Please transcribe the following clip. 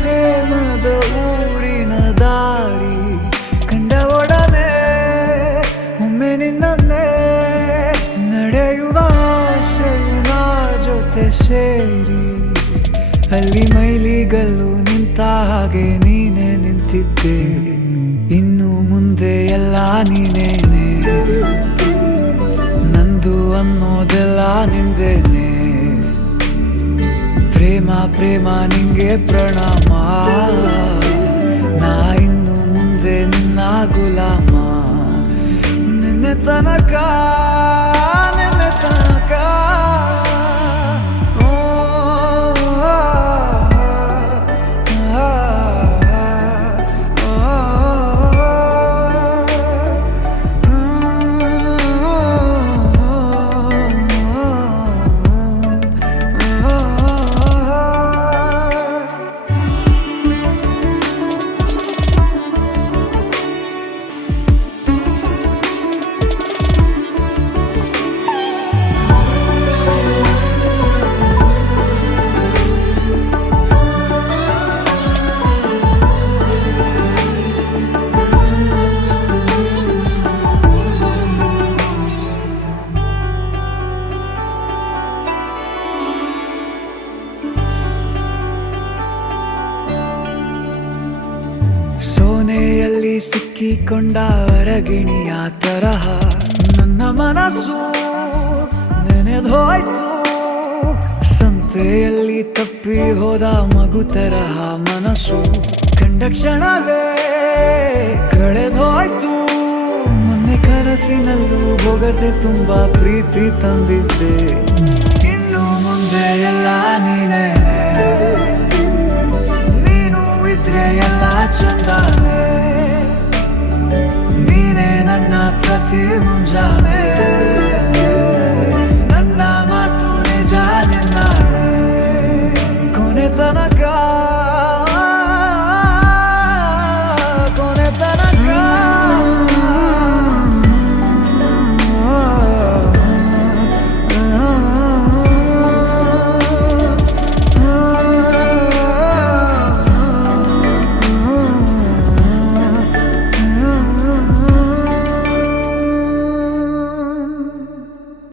ಪ್ರೇಮದ ಊರಿನ ದಾರಿ ಕಂಡ ಒಡನೆ ಒಮ್ಮೆ ನಿನ್ನೇ ನಡೆಯುವ ಆಸೆಯ ಜೊತೆ ಸೇರಿ ಅಲ್ಲಿ ಮೈಲಿಗಲ್ಲು ನಿಂತ ಹಾಗೆ ನೀನೆ ನಿಂತಿದ್ದೆ. ಇನ್ನು ಮುಂದೆ ಎಲ್ಲ ನೀನೇನೆ, ನಂದು ಅನ್ನೋದೆಲ್ಲ ನಿಂದೇನೆ. ಪ್ರೇಮ ಪ್ರೇಮ ನಿಂಗೆ ಪ್ರಣಾಮ, ನಾ ಇನ್ನು ಮುಂದೆ ನಿನ್ನ ಗುಲಾಮ. ನಿನ್ನೆ ತನಕ ನಿನ್ನೆ ತನಕ ಸೋನೆಯಲ್ಲಿ ಸಿಕ್ಕಿಕೊಂಡ ಅರಗಿಣಿಯ ತರಹ ನನ್ನ ಮನಸ್ಸು ನೆನೆದೋಯ್ತು. ಸಂತೆಯಲ್ಲಿ ತಪ್ಪಿ ಹೋದ ಮಗು ತರಹ ಮನಸ್ಸು ಕಂಡ ಕ್ಷಣವೇ ಕಳೆದೋಯ್ತು. ಮೊನ್ನೆ ಕನಸಿನಲ್ಲೂ ಬೊಗಸೆ ತುಂಬಾ ಪ್ರೀತಿ ತಂದಿದ್ದೆ. ಇನ್ನು ಮುಂದೆ ಎಲ್ಲ ನೀನೇ, ನೀನು ಇದ್ರೆ ಎಲ್ಲ ಚಂದಾನೆ. ನೀನೇ ನನ್ನ ಪ್ರತಿ ಮುಂಜಾನೆ.